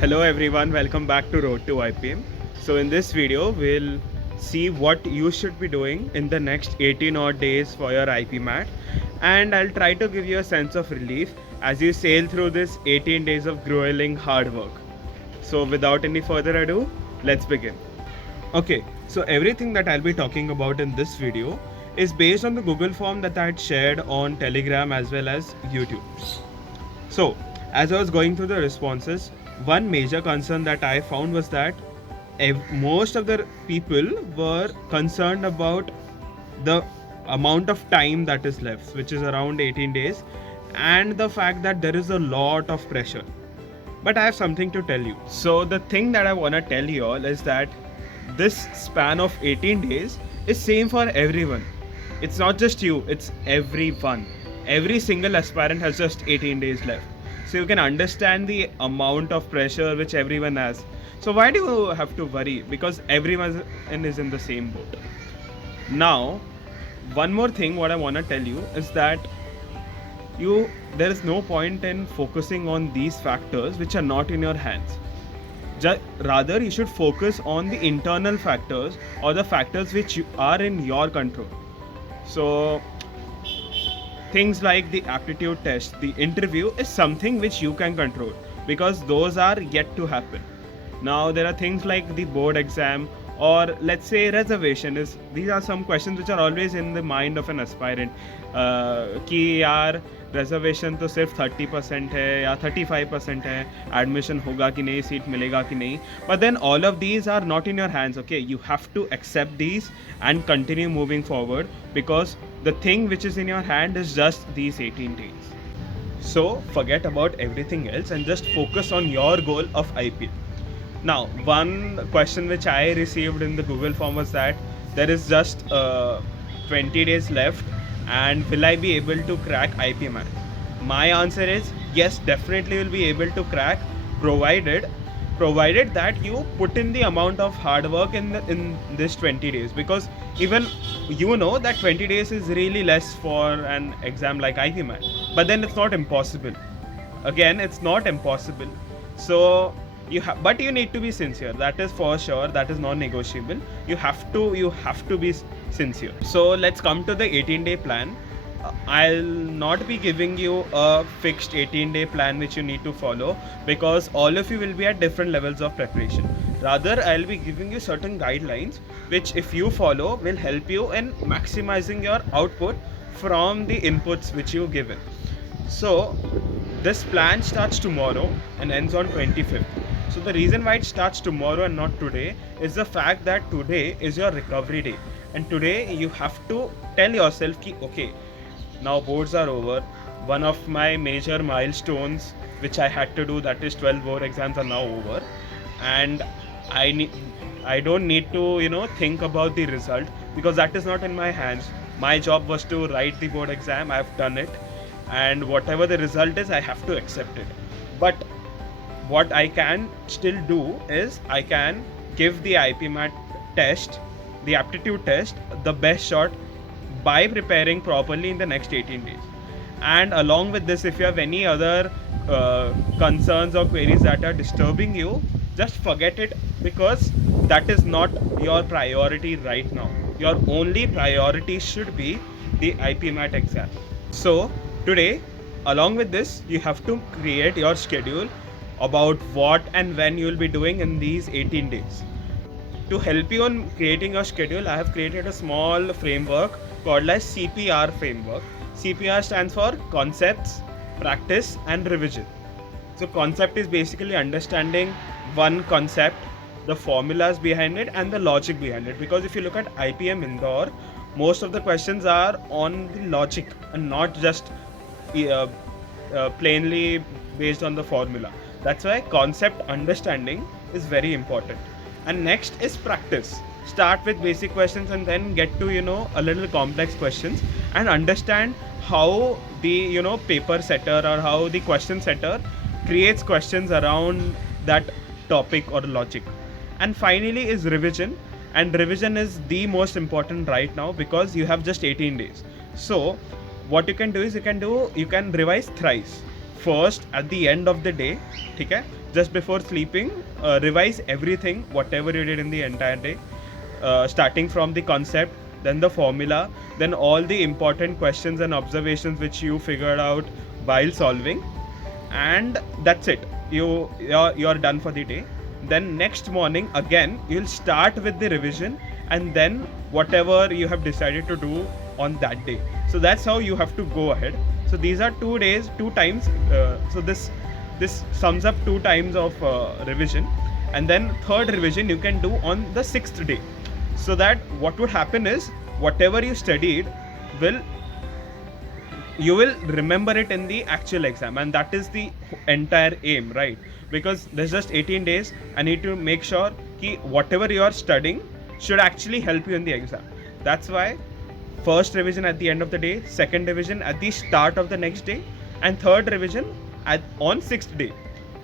Hello everyone, welcome back to Road to IPM. So in this video, we'll see what you should be doing in the next 18 odd days for your IPMAT, and I'll try to give you a sense of relief as you sail through this 18 days of grueling hard work. So without any further ado, let's begin. Okay, so everything that I'll be talking about in this video is based on the Google form that I had shared on Telegram as well as YouTube. So, as I was going through the responses, one major concern that I found was that most of the people were concerned about the amount of time that is left, which is around 18 days, and the fact that there is a lot of pressure. But I have something to tell you. So, the thing that I want to tell you all is that this span of 18 days is same for everyone. It's not just you, it's everyone. Every single aspirant has just 18 days left. So you can understand the amount of pressure which everyone has. So why do you have to worry? Because everyone is in the same boat. Now, one more thing what I want to tell you is that there is no point in focusing on these factors which are not in your hands. Rather, you should focus on the internal factors or the factors which are in your control. So things like the aptitude test, the interview is something which you can control because those are yet to happen. Now there are things like the board exam or let's say reservation. These are some questions which are always in the mind of an aspirant कि यार reservation तो सिर्फ 30% है या 35% है, admission होगा कि नहीं, seat मिलेगा कि नहीं. But then all of these are not in your hands. Okay, you have to accept these and continue moving forward because the thing which is in your hand is just these 18 days. So forget about everything else and just focus on your goal of IPM. Now, one question which I received in the Google form was that there is just 20 days left and will I be able to crack IPMAT? My answer is yes, definitely will be able to crack provided that you put in the amount of hard work in this 20 days, because even you know that 20 days is really less for an exam like IPMAT, but then it's not impossible. Again, it's not impossible. So but you need to be sincere. That is for sure. That is non-negotiable. You have to be sincere. So let's come to the 18-day plan. I'll not be giving you a fixed 18-day plan which you need to follow because all of you will be at different levels of preparation. Rather, I'll be giving you certain guidelines which if you follow will help you in maximizing your output from the inputs which you've given. So this plan starts tomorrow and ends on 25th. So the reason why it starts tomorrow and not today is the fact that today is your recovery day, and today you have to tell yourself ki okay, now boards are over. One of my major milestones which I had to do, that is 12 board exams, are now over, and I don't need to think about the result because that is not in my hands. My job was to write the board exam. I've done it, and whatever the result is, I have to accept it. But what I can still do is I can give the IPMAT test, the aptitude test, the best shot by preparing properly in the next 18 days. And along with this, if you have any other concerns or queries that are disturbing you, just forget it because that is not your priority right now. Your only priority should be the IPMAT exam. So today, along with this, you have to create your schedule about what and when you will be doing in these 18 days. To help you on creating your schedule, I have created a small framework called as CPR framework. CPR stands for concepts, practice and revision. So concept is basically understanding one concept, the formulas behind it and the logic behind it. Because if you look at IPM Indore, most of the questions are on the logic and not just plainly based on the formula. That's why concept understanding is very important. And next is practice. Start with basic questions and then get to a little complex questions and understand how the paper setter or how the question setter creates questions around that topic or logic. And finally is revision, and revision is the most important right now because you have just 18 days. So what you can do is you can revise thrice. first at the end of the day, okay, just before sleeping, revise everything whatever you did in the entire day, starting from the concept, then the formula, then all the important questions and observations which you figured out while solving, and that's it. You're done for the day. Then next morning again you'll start with the revision, and then whatever you have decided to do on that day. So that's how you have to go ahead. So these are 2 days, 2 times. So this sums up 2 times of revision, and then third revision you can do on the 6th day. So that what would happen is whatever you studied you will remember it in the actual exam, and that is the entire aim, right? Because there's just 18 days. I need to make sure that whatever you are studying should actually help you in the exam. That's why first revision at the end of the day, second revision at the start of the next day, and third revision on 6th day.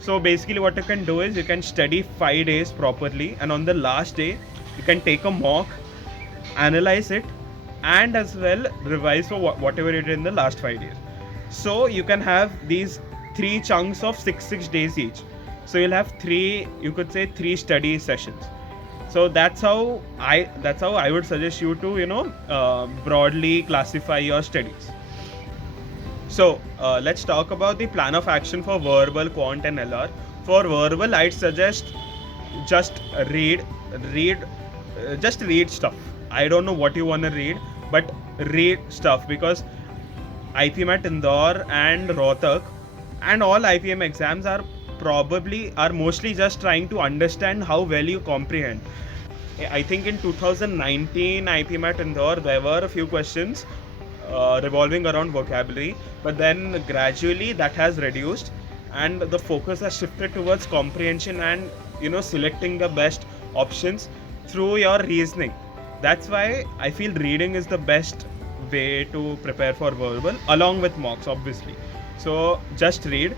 So basically what you can do is you can study 5 days properly, and on the last day you can take a mock, analyze it, and as well revise for whatever you did in the last 5 days. So you can have these 3 chunks of 6 days each. So you'll have 3 study sessions. So that's how I would suggest you to broadly classify your studies. So let's talk about the plan of action for verbal, quant, and LR. For verbal, I'd suggest just read stuff. I don't know what you want to read, but read stuff, because IPMAT Indore and Rohtak and all IPM exams are mostly just trying to understand how well you comprehend. I think in 2019 IPMAT Indore there were a few questions revolving around vocabulary, but then gradually that has reduced and the focus has shifted towards comprehension and selecting the best options through your reasoning. That's why I feel reading is the best way to prepare for verbal, along with mocks obviously. So just read.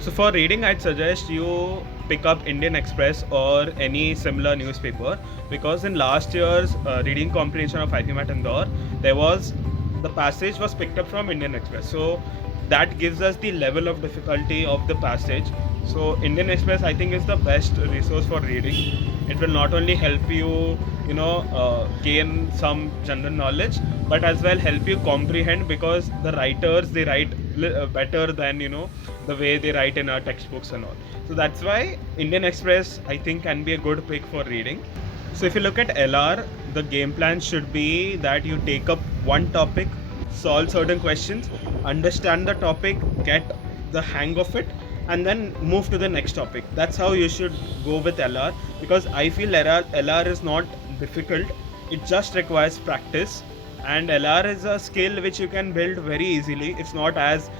So for reading, I'd suggest you pick up Indian Express or any similar newspaper, because in last year's reading comprehension of IPMAT Indore, the passage was picked up from Indian Express. So that gives us the level of difficulty of the passage. So Indian Express, I think, is the best resource for reading. It will not only help you gain some general knowledge, but as well help you comprehend, because the writers, they write better than the way they write in our textbooks and all. So that's why Indian Express, I think, can be a good pick for reading. So if you look at LR, the game plan should be that you take up one topic, solve certain questions, understand the topic, get the hang of it, and then move to the next topic. That's how you should go with LR, because I feel LR is not difficult. It just requires practice, and LR is a skill which you can build very easily. It's not as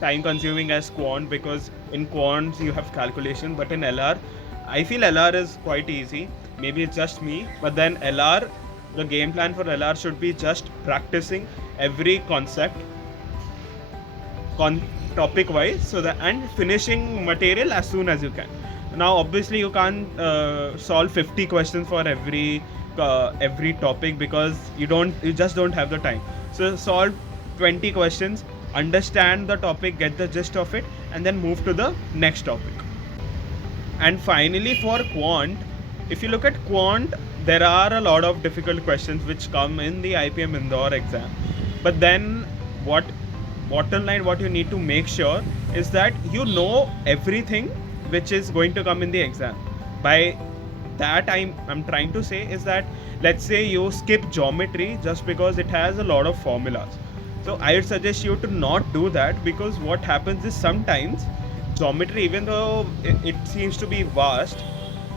time consuming as quant, because in quants you have calculation, but in LR, I feel LR is quite easy. Maybe it's just me, but then LR, the game plan for LR should be just practicing every concept topic wise, and finishing material as soon as you can. Now obviously you can't solve 50 questions for every topic, because you just don't have the time. So solve 20 questions, understand the topic, get the gist of it, and then move to the next topic. And finally for quant, if you look at quant, there are a lot of difficult questions which come in the IPM Indore exam. But then bottom line, what you need to make sure is that you know everything which is going to come in the exam. By that I'm trying to say is that, let's say you skip geometry just because it has a lot of formulas. So I would suggest you to not do that, because what happens is sometimes geometry, even though it seems to be vast,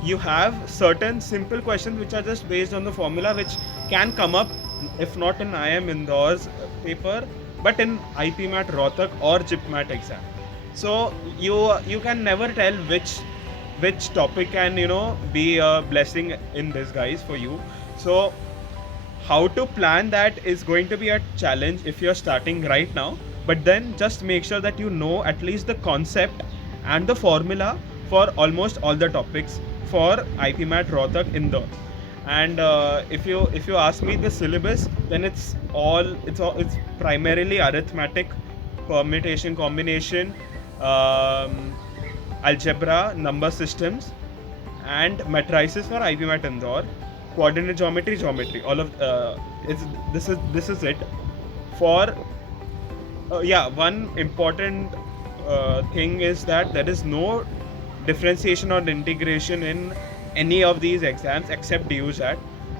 you have certain simple questions which are just based on the formula, which can come up, if not in IIM Indore's paper, but in IPMAT Rohtak or JIPMAT exam. So you can never tell which topic can be a blessing in disguise for you. So how to plan that is going to be a challenge if you're starting right now, but then just make sure that you know at least the concept and the formula for almost all the topics for IPMAT Rohtak Indore. And if you ask me the syllabus, then it's primarily arithmetic, permutation, combination, algebra, number systems, and matrices for IPMAT Indore, coordinate geometry. All of this is it. For one important thing is that there is no differentiation or integration in any of these exams except DUSAT.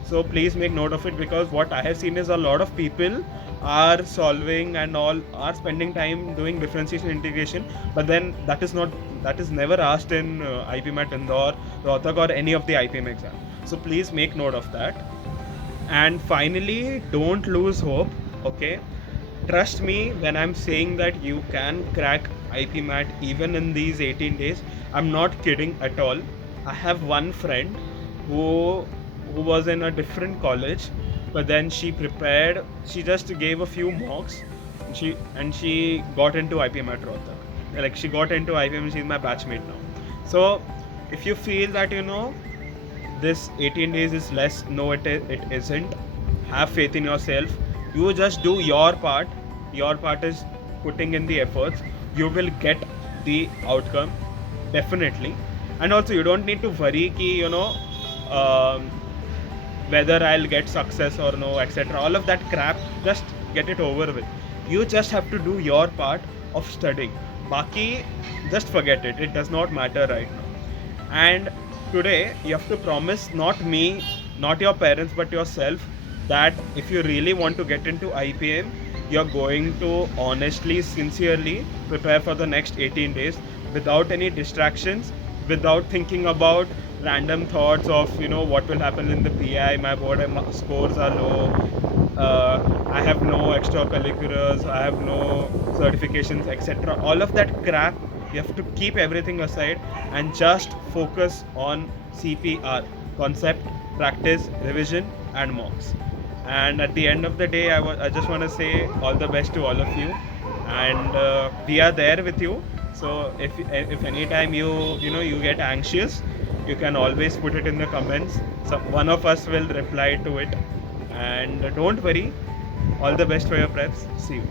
So please make note of it, because what I have seen is a lot of people are solving and all are spending time doing differentiation integration, but then that is never asked in IPMAT Indore, Rohtak, or any of the IPM exam. So please make note of that. And finally, don't lose hope. Okay, trust me when I'm saying that you can crack IPMAT even in these 18 days. I'm not kidding at all. I have one friend who was in a different college, but then she prepared. She just gave a few mocks, and she got into IPMAT Rohtak. Like, she got into IPM. She's my batchmate now. So if you feel that this 18 days is less, no, it isn't. Have faith in yourself. You just do your part. Your part is putting in the efforts. You will get the outcome, definitely. And also, you don't need to worry ki, whether I'll get success or no, etc. All of that crap, just get it over with. You just have to do your part of studying. Baki, just forget it. It does not matter right now. And today, you have to promise, not me, not your parents, but yourself, that if you really want to get into IPM, you're going to honestly, sincerely prepare for the next 18 days without any distractions, without thinking about random thoughts of what will happen in the PI, my board scores are low, I have no extracurriculars, I have no certifications, etc. All of that crap, you have to keep everything aside and just focus on CPR, concept, practice, revision, and mocks. And at the end of the day, I just want to say all the best to all of you, and we are there with you. So if any time you get anxious, you can always put it in the comments. So one of us will reply to it. And don't worry. All the best for your preps. See you.